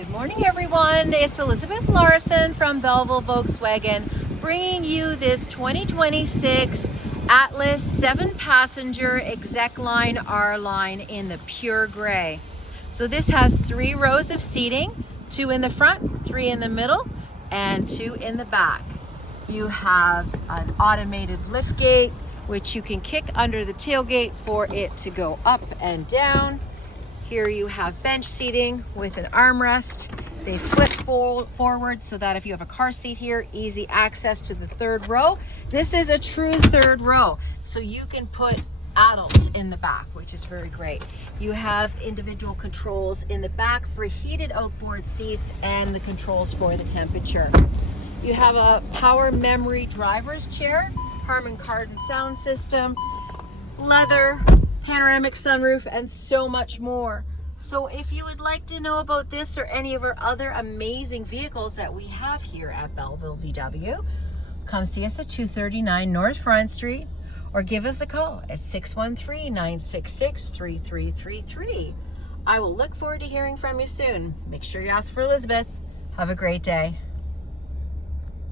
Good morning, everyone. It's Elizabeth Larson from Belleville Volkswagen, bringing you this 2026 Atlas 7-passenger Execline R-Line in the pure gray. So this has 3 rows of seating, 2 in the front, 3 in the middle, and 2 in the back. You have an automated lift gate, which you can kick under the tailgate for it to go up and down. Here you have bench seating with an armrest. They flip forward so that if you have a car seat here, easy access to the 3rd row. This is a true 3rd row, so you can put adults in the back, which is very great. You have individual controls in the back for heated outboard seats and the controls for the temperature. You have a power memory driver's chair, Harman Kardon sound system, leather, panoramic sunroof, and so much more. So if you would like to know about this or any of our other amazing vehicles that we have here at Belleville VW, come see us at 239 North Front Street or give us a call at 613-966-3333. I will look forward to hearing from you soon. Make sure you ask for Elizabeth. Have a great day.